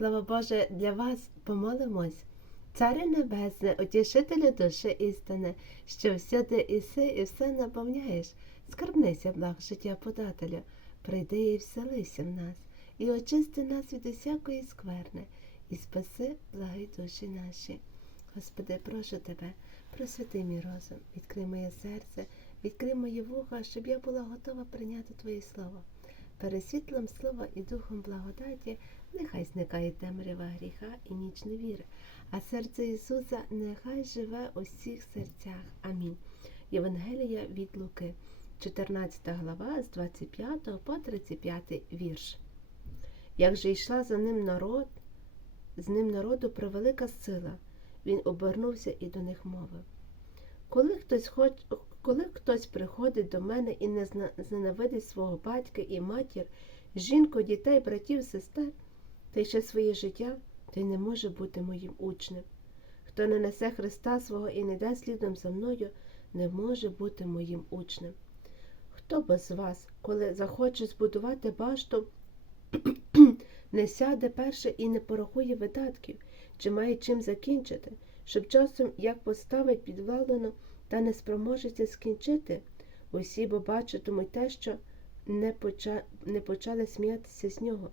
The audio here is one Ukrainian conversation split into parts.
Слава Боже, для вас помолимось. Царю Небесне, утішителю душі істини, що всюди іси і все наповняєш, скарбнися благ життя подателю, прийди і вселися в нас, і очисти нас від усякої скверни, і спаси благи душі наші. Господи, прошу тебе, просвіти мій розум, відкрий моє серце, відкрий моє вуха, щоб я була готова прийняти Твоє Слово. Перед світлом слова і духом благодаті нехай зникає темрява гріха і ніч невіри, а серце Ісуса нехай живе у всіх серцях. Амінь. Євангелія від Луки, 14 глава з 25 по 35 вірш. Як же йшла за ним народ, з ним народу превелика сила, він обернувся і до них мовив. Коли хтось хоч, коли хтось приходить до мене і не зненавидить свого батька і матір, жінку, дітей, братів, сестер, та ще своє життя, той не може бути моїм учнем. Хто не несе Христа свого і не йде слідом за мною, не може бути моїм учнем. Хто б з вас, коли захоче збудувати башту, не сяде перше і не порахує видатків, чи має чим закінчити, щоб часом як поставить підвалену та не спроможеться скінчити, усі бо бачитимуть те, що не, поча... не почали сміятися з нього.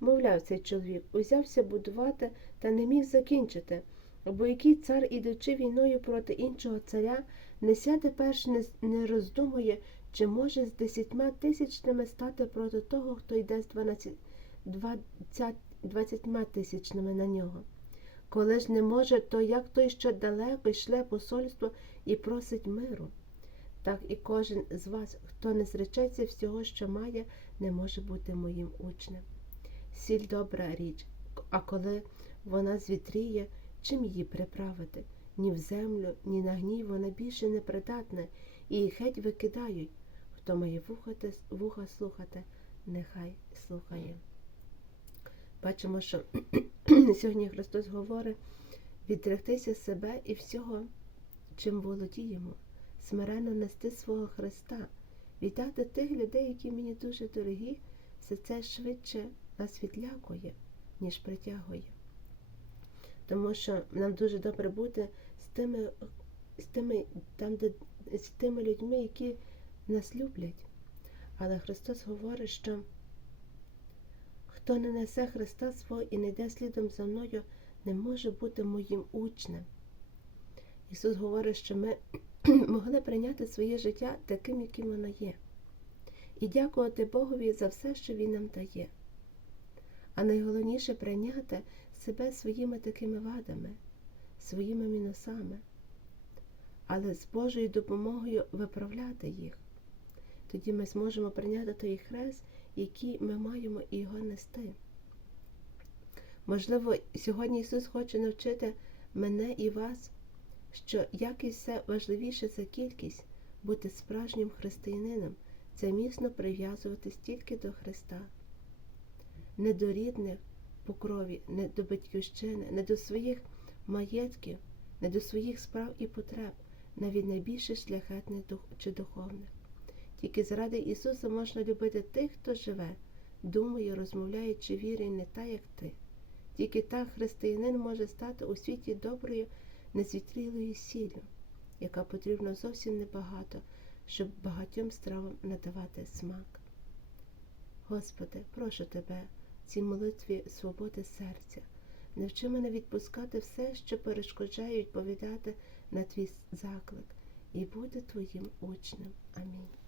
Мовляв, цей чоловік узявся будувати та не міг закінчити, бо який цар, ідучи війною проти іншого царя, не сяде перш не, не роздумує, чи може з десятьма тисячними стати проти того, хто йде з двадцятьма тисячними на нього. Коли ж не може, то як той, що далеко йшле посольство і просить миру. Так і кожен з вас, хто не зречеться всього, що має, не може бути моїм учнем. Сіль добра річ, а коли вона звітріє, чим її приправити? Ні в землю, ні на гній вона більше не придатна, і геть викидають. Хто має вуха слухати, нехай слухає. Бачимо, що сьогодні Христос говорить відректися себе і всього, чим володіємо, смиренно нести свого Христа, вітати тих людей, які мені дуже дорогі, все це швидше нас відлякує, ніж притягує. Тому що нам дуже добре бути з тими, з тими, там, де, з тими людьми, які нас люблять. Але Христос говорить, що хто не несе Христа свого і не йде слідом за мною, не може бути моїм учнем. Ісус говорить, що ми могли прийняти своє життя таким, яким воно є, і дякувати Богові за все, що Він нам дає. А найголовніше прийняти себе своїми такими вадами, своїми мінусами, але з Божою допомогою виправляти їх. Тоді ми зможемо прийняти той хрест, який ми маємо його нести. Можливо, сьогодні Ісус хоче навчити мене і вас, що якість все важливіше за кількість бути справжнім християнином це міцно прив'язуватись тільки до Христа, не до рідних по крові, не до батьківщини, не до своїх маєтків, не до своїх справ і потреб, навіть найбільше шляхетних чи духовних. Тільки заради Ісуса можна любити тих, хто живе, думає, розмовляє чи вірить не так, як ти. Тільки так християнин може стати у світі доброю, незвітрілою сіллю, яка потрібна зовсім небагато, щоб багатьом стравам надавати смак. Господи, прошу Тебе, цій молитві свободи серця, навчи мене відпускати все, що перешкоджає відповідати на твій заклик, і бути Твоїм учнем. Амінь.